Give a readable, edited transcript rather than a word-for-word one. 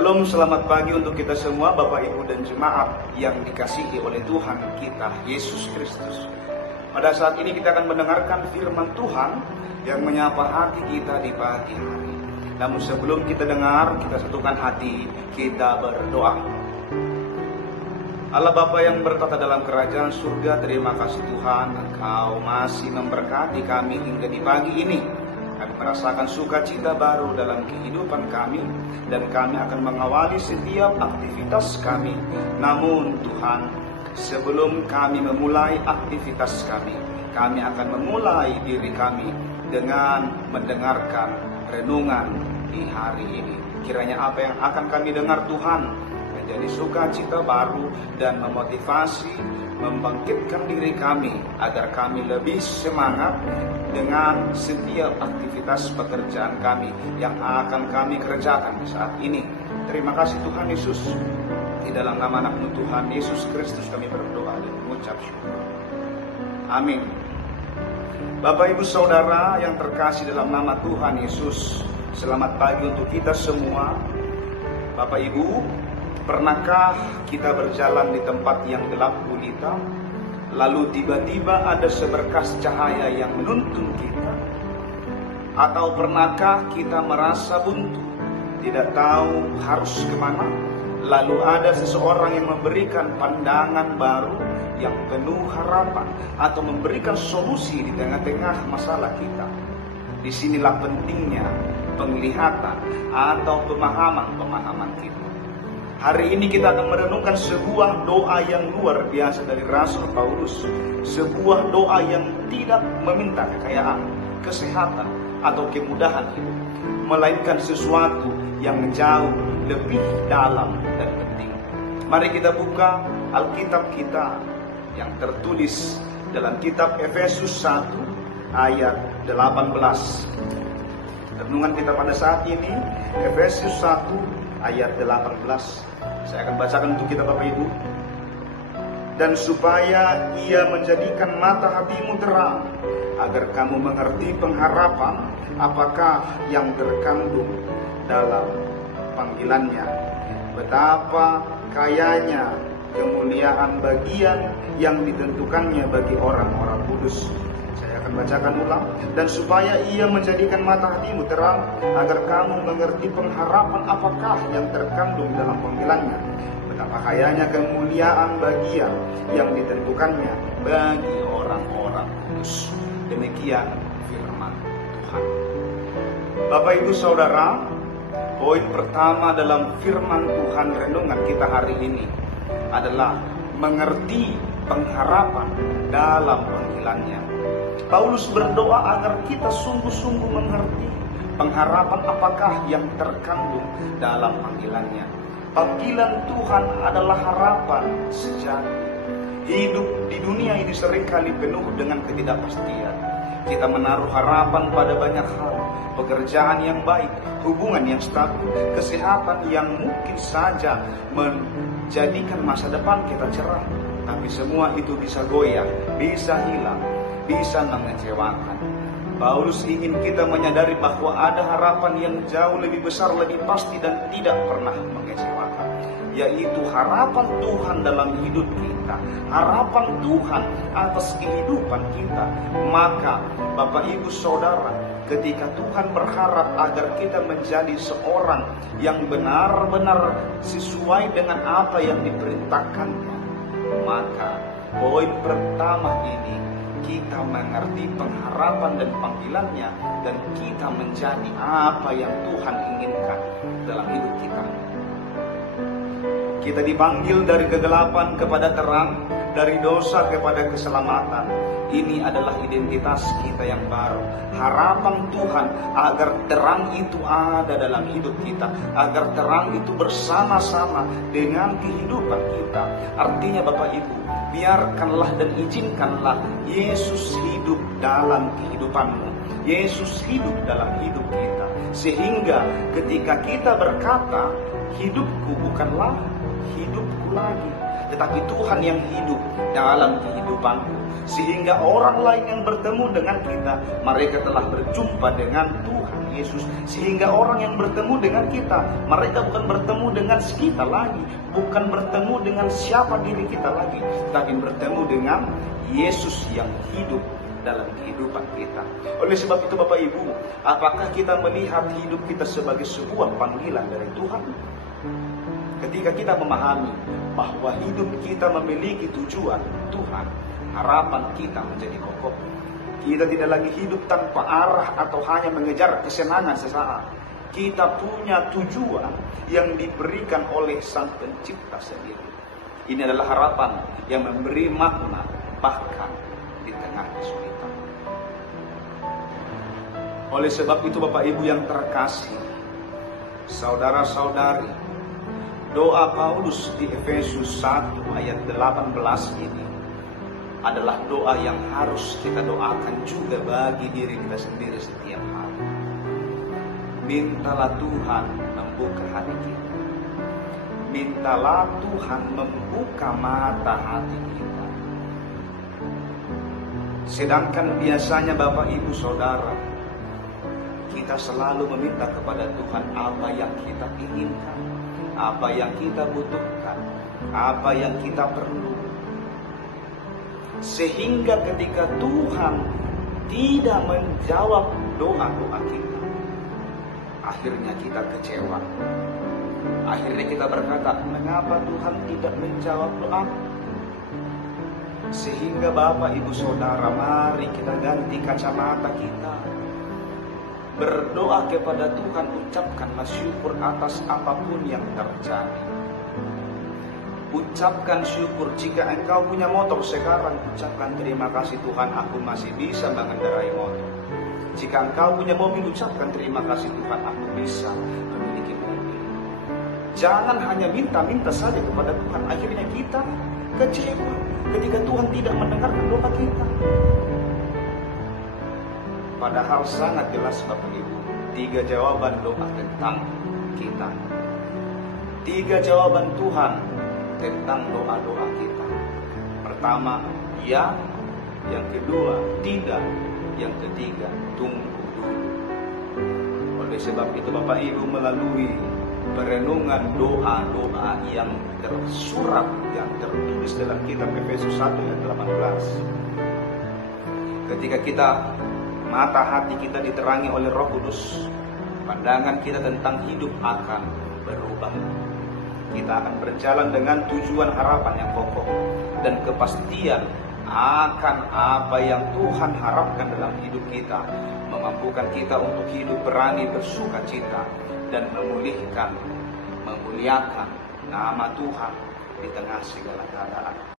Shalom, selamat pagi untuk kita semua Bapak Ibu dan jemaat yang dikasihi oleh Tuhan kita Yesus Kristus. Pada saat ini kita akan mendengarkan firman Tuhan yang menyapa hati kita di pagi hari. Namun sebelum kita dengar, kita satukan hati, kita berdoa. Allah Bapa yang bertata dalam kerajaan surga, terima kasih Tuhan, Engkau masih memberkati kami hingga di pagi ini. Kami merasakan sukacita baru dalam kehidupan kami, dan kami akan mengawali setiap aktivitas kami. Namun Tuhan, sebelum kami memulai aktivitas kami akan memulai diri kami dengan mendengarkan renungan di hari ini. Kiranya apa yang akan kami dengar Tuhan menjadi sukacita baru dan memotivasi, membangkitkan diri kami agar kami lebih semangat dengan setiap aktivitas pekerjaan kami yang akan kami kerjakan saat ini. Terima kasih Tuhan Yesus. Di dalam nama anak-Mu Tuhan Yesus Kristus kami berdoa dan mengucap syukur. Amin. Bapak Ibu Saudara yang terkasih dalam nama Tuhan Yesus, selamat pagi untuk kita semua. Bapak Ibu, pernahkah kita berjalan di tempat yang gelap gulita, lalu tiba-tiba ada seberkas cahaya yang menuntun kita? Atau pernahkah kita merasa buntu, tidak tahu harus kemana, lalu ada seseorang yang memberikan pandangan baru yang penuh harapan, atau memberikan solusi di tengah-tengah masalah kita? Disinilah pentingnya penglihatan atau pemahaman kita. Hari ini kita akan merenungkan sebuah doa yang luar biasa dari Rasul Paulus. Sebuah doa yang tidak meminta kekayaan, kesehatan, atau kemudahan hidup, melainkan sesuatu yang jauh lebih dalam dan penting. Mari kita buka Alkitab kita yang tertulis dalam kitab Efesus 1 ayat 18. Renungan kita pada saat ini Efesus 1 ayat 18. Saya akan bacakan untuk kita Bapak Ibu. Dan supaya ia menjadikan mata hatimu terang, agar kamu mengerti pengharapan apakah yang terkandung dalam panggilannya, betapa kayanya kemuliaan bagian yang ditentukannya bagi orang-orang kudus. Saya akan bacakan ulang. Dan supaya ia menjadikan mata hatimu terang, agar kamu mengerti pengharapan apakah yang terkandung dalam panggilannya, betapa kayanya kemuliaan bagian yang ditentukannya bagi orang-orang kudus. Demikian firman Tuhan. Bapak Ibu Saudara, poin pertama dalam firman Tuhan renungan kita hari ini adalah mengerti pengharapan dalam panggilannya. Paulus berdoa agar kita sungguh-sungguh mengerti pengharapan apakah yang terkandung dalam panggilannya. Panggilan Tuhan adalah harapan sejati. Hidup di dunia ini seringkali penuh dengan ketidakpastian. Kita menaruh harapan pada banyak hal, pekerjaan yang baik, hubungan yang stabil, kesehatan yang mungkin saja menjadikan masa depan kita cerah. Tapi semua itu bisa goyah, bisa hilang, bisa mengecewakan. Paulus ingin kita menyadari bahwa ada harapan yang jauh lebih besar, lebih pasti dan tidak pernah mengecewakan, yaitu harapan Tuhan dalam hidup kita, harapan Tuhan atas kehidupan kita. Maka Bapak Ibu Saudara, ketika Tuhan berharap agar kita menjadi seorang yang benar-benar sesuai dengan apa yang diperintahkannya, maka poin pertama ini, kita mengerti pengharapan dan panggilannya, dan kita menjadi apa yang Tuhan inginkan dalam hidup kita. Kita dipanggil dari kegelapan kepada terang, dari dosa kepada keselamatan. Ini adalah identitas kita yang baru. Harapan Tuhan agar terang itu ada dalam hidup kita, agar terang itu bersama-sama dengan kehidupan kita. Artinya Bapak Ibu, biarkanlah dan izinkanlah Yesus hidup dalam kehidupanmu. Yesus hidup dalam hidup kita. Sehingga ketika kita berkata, hidupku bukanlah hidupku lagi, tetapi Tuhan yang hidup dalam kehidupanku. Sehingga orang lain yang bertemu dengan kita, mereka telah berjumpa dengan Tuhan Yesus. Sehingga orang yang bertemu dengan kita, mereka bukan bertemu dengan kita lagi, bukan bertemu dengan siapa diri kita lagi, tapi bertemu dengan Yesus yang hidup dalam kehidupan kita. Oleh sebab itu Bapak Ibu, apakah kita melihat hidup kita sebagai sebuah panggilan dari Tuhan? Ketika kita memahami bahwa hidup kita memiliki tujuan Tuhan, harapan kita menjadi kokoh. Kita tidak lagi hidup tanpa arah atau hanya mengejar kesenangan sesaat. Kita punya tujuan yang diberikan oleh Sang Pencipta sendiri. Ini adalah harapan yang memberi makna bahkan di tengah kesulitan. Oleh sebab itu Bapak Ibu yang terkasih, saudara-saudari, doa Paulus di Efesus 1 ayat 18 ini adalah doa yang harus kita doakan juga bagi diri kita sendiri setiap hari. Mintalah Tuhan membuka hati kita. Mintalah Tuhan membuka mata hati kita. Sedangkan biasanya Bapak Ibu Saudara, kita selalu meminta kepada Tuhan apa yang kita inginkan, apa yang kita butuhkan, apa yang kita perlu. Sehingga ketika Tuhan tidak menjawab doa-doa kita, akhirnya kita kecewa. Akhirnya kita berkata, mengapa Tuhan tidak menjawab doa? Sehingga Bapak Ibu Saudara, mari kita ganti kacamata kita. Berdoa kepada Tuhan, ucapkanlah syukur atas apapun yang terjadi. Ucapkan syukur jika engkau punya motor sekarang, ucapkan terima kasih Tuhan, aku masih bisa mengendarai motor. Jika engkau punya mobil, ucapkan terima kasih Tuhan, aku bisa memiliki mobil. Jangan hanya minta-minta saja kepada Tuhan, akhirnya kita kecewa ketika Tuhan tidak mendengarkan doa kita. Padahal sangat jelas Bapak Ibu, 3 jawaban doa tentang kita. 3 jawaban Tuhan tentang doa-doa kita. Pertama, ya. Yang kedua, tidak. Yang ketiga, tunggu dulu. Oleh sebab itu Bapak Ibu, melalui perenungan doa-doa yang tersurat, yang tertulis dalam kitab Efesus 1 ayat 18. Ketika kita, mata hati kita diterangi oleh Roh Kudus, pandangan kita tentang hidup akan berubah. Kita akan berjalan dengan tujuan harapan yang kokoh dan kepastian akan apa yang Tuhan harapkan dalam hidup kita, memampukan kita untuk hidup berani bersuka cita dan memuliakan nama Tuhan di tengah segala keadaan.